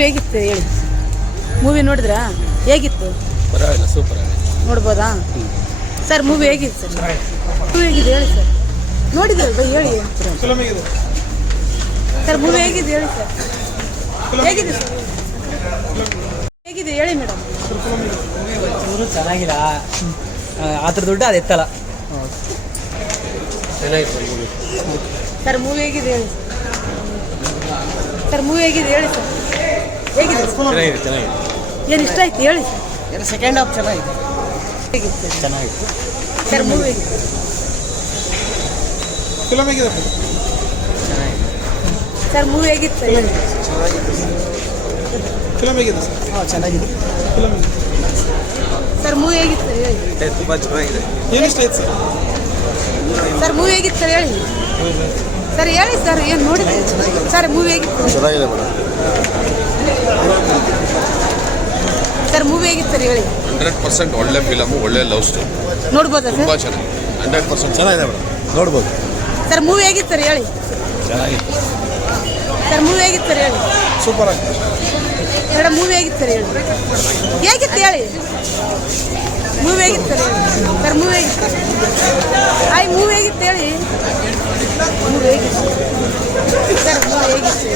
Movie ಹೇಗಿತ್ತು ಹೇಳಿ. Movie ನೋಡಿದ್ರಾ? ಹೇಗಿತ್ತು? ಪರವಾಗಿಲ್ಲ, ಸೂಪರ್ ಆಗಿದೆ. ನೋಡ್ಬೋದಾ ಸರ್? ಮೂವಿ ಹೇಗಿತ್ತು ಸರ್? ಮೂವಿ ಹೇಗಿದೆ ಹೇಳಿ ಸರ್. ನೋಡಿದ್ರಲ್ಲ ಬೈ ಹೇಳಿ ಸರ್. ಮೂವಿ ಹೇಗಿದೆ ಹೇಳಿ ಸರ್. ಹೇಗಿದೆ ಸರ್? ಹೇಗಿದೆ ಹೇಳಿ ಮೇಡಮ್. ಮೂವಿ ಚೆನ್ನಾಗಿಲ್ಲ, ಅದ್ರ ದುಡ್ಡು ಅದು ಎತ್ತಲ್ಲ. ಚೆನ್ನಾಗಿತ್ತು ಮೂವಿ. ಸರ್ ಮೂವಿ ಹೇಗಿದೆ ಹೇಳಿ ಸರ್. ಮೂವಿ ಹೇಗಿದೆ ಹೇಳಿ ಸರ್. ಹೇಗಿದೆ? ಚೆನ್ನಾಗಿದೆ. ಏನು ಇಷ್ಟ ಆಯ್ತು ಹೇಳಿ ಸರ್. ಸೆಕೆಂಡ್ ಹಾಫ್ ಚೆನ್ನಾಗಿದೆ. ಹೇಗಿತ್ತು ಸರ್? ಚೆನ್ನಾಗಿತ್ತು. ಸರ್ ಮೂವಿ ಹೇಗಿತ್ತು? ಸರ್ ಮೂವಿ ಹೇಗಿತ್ತು ಹೇಳಿ. ಚೆನ್ನಾಗಿದೆ. ಸರ್ ಮೂವಿ ಹೇಗಿತ್ತು ಹೇಳಿ. ತುಂಬ ಚೆನ್ನಾಗಿದೆ. ಸರ್ ಮೂವಿ ಹೇಗಿತ್ತು ಸರ್ ಹೇಳಿ. ಸರ್ ಹೇಳಿ ಸರ್, ಏನು ನೋಡಿದ್ರಿ ಸರ್? ಮೂವಿ ಹೇಗಿತ್ತು ಚೆನ್ನಾಗಿದೆ ಮೇಡಮ್. ಸರ್? ಮೂವಿ ಹೇಗಿತ್ತು ಸರ್ ಹೇಳಿ. 100% ಒಳ್ಳೆ ಫಿಲಮು, ಒಳ್ಳೆ ಲವ್ ಸ್ಟೋರಿ. ನೋಡ್ಬೋದಾ ತುಂಬ ಸರ್? ಚೆನ್ನಾಗಿದೆ. 100% ಚೆನ್ನಾಗಿದೆ ಮೇಡಮ್, ನೋಡ್ಬೋದು. ಸರ್ ಮೂವಿ ಹೇಗಿತ್ತು ಸರ್ ಹೇಳಿ. ಚೆನ್ನಾಗಿತ್ತು. ಸರ್ ಮೂವಿ ಹೇಗಿತ್ತು ಸರ್ ಹೇಳಿ. ಸೂಪರ್ ಆಗಿದೆ ಮೇಡಮ್ ಮೂವಿ ಹೇಗಿತ್ತು ಸರ್ ಹೇಳಿ. ಹೇಗಿತ್ತು ಹೇಳಿ. ಮೂವಿ ಹೇಗಿತ್ತು ಸರ್ ಹೇಳಿ. ಸರ್ ಮೂವಿ ಹೇಗಿತ್ತು? ಮೂವಿ ಹೇಗಿತ್ತು ಹೇಳಿ. ಮೂವಿ ಹೇಗಿತ್ತು ಸರ್? ಮೂವಿ ಹೇಗಿತ್ತು?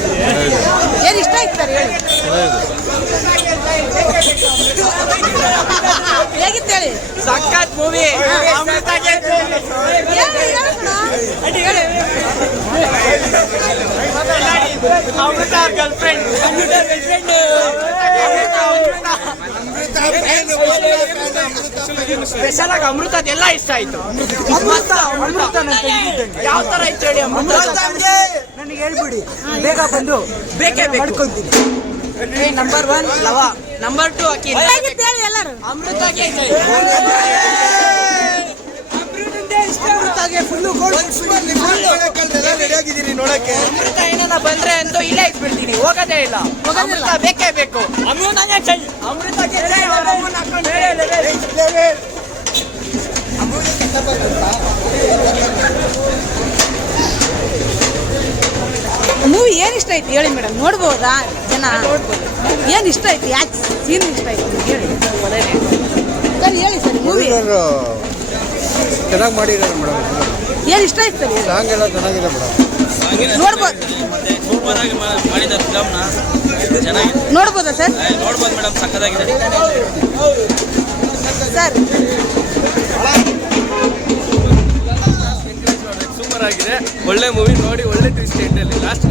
ಏನು ಇಷ್ಟ ಆಯ್ತು ಸರ್ ಹೇಳಿ. ಹೇಗಿತ್ತು ಹೇಳಿ. ಸಖತ್ ಮೂವಿ. ಅಮೃತ ಗರ್ಲ್ ಫ್ರೆಂಡ್. ಸ್ಪೆಷಲ್ ಆಗಿ ಅಮೃತದ ಎಲ್ಲ ಇಷ್ಟ ಆಯ್ತು. ಯಾವ ತರ ಇತ್ತು ಹೇಳಿ. ನನಗೆ ಹೇಳ್ಬಿಡಿ, ಬೇಗ ಬಂದು ಬೇಕೇ ಮಾಡ್ಕೊಂತೀನಿ. Number 1 Lava, number 2 Akhil. ಎಲ್ಲರೂ ಅಮೃತಗೆ ರೆಡಿಯಾಗಿದ್ದೀರಿ ನೋಡಕ್ಕೆ. ಅಮೃತ ಏನಾರ ಬಂದ್ರೆ ಅಂತೂ ಇಲ್ಲೇ ಇಟ್ಬಿಡ್ತೀನಿ, ಹೋಗೋದೇ ಇಲ್ಲ. ಅಮೃತ ಬೇಕೇ ಬೇಕು. ಅಮೃತಗೆ ಮೂವಿ ಏನು ಇಷ್ಟ ಆಯ್ತು ಹೇಳಿ ಮೇಡಮ್. ನೋಡ್ಬೋದಾ ಜನ? ಏನು ಇಷ್ಟ ಆಯ್ತು? ಯಾಕೆ ಸೀನ್ ಇಷ್ಟ ಆಯ್ತು ಹೇಳಿ ಸರ್. ಹೇಳಿ ಸರ್. ಮೂವಿ ಚೆನ್ನಾಗಿ ಮಾಡಿದ್ದಾರೆ ಮೇಡಮ್. ಏನು ಇಷ್ಟ ಆಯ್ತು ಸರ್? ಸಾಂಗ್ ಎಲ್ಲ ಚೆನ್ನಾಗಿದೆ ಮೇಡಮ್. ನೋಡ್ಬೋದು. ಸೂಪರ್ ಆಗಿ ಮಾಡಿದ್ದಾರೆ ಫಿಲಮ್ನ. ಚೆನ್ನಾಗಿದೆ, ನೋಡ್ಬೋದಾ ಸರ್? ನೋಡ್ಬೋದು ಮೇಡಮ್, ಸಕ್ಕತ್ತಾಗಿದೆ ಸರ್. ಸೂಪರ್ ಆಗಿದೆ, ಒಳ್ಳೆ ಮೂವಿ ನೋಡಿ, ಒಳ್ಳೆ ಟ್ವಿಸ್ಟ್ ಎಂಡಲ್ಲಿ ಲಾಸ್ಟ್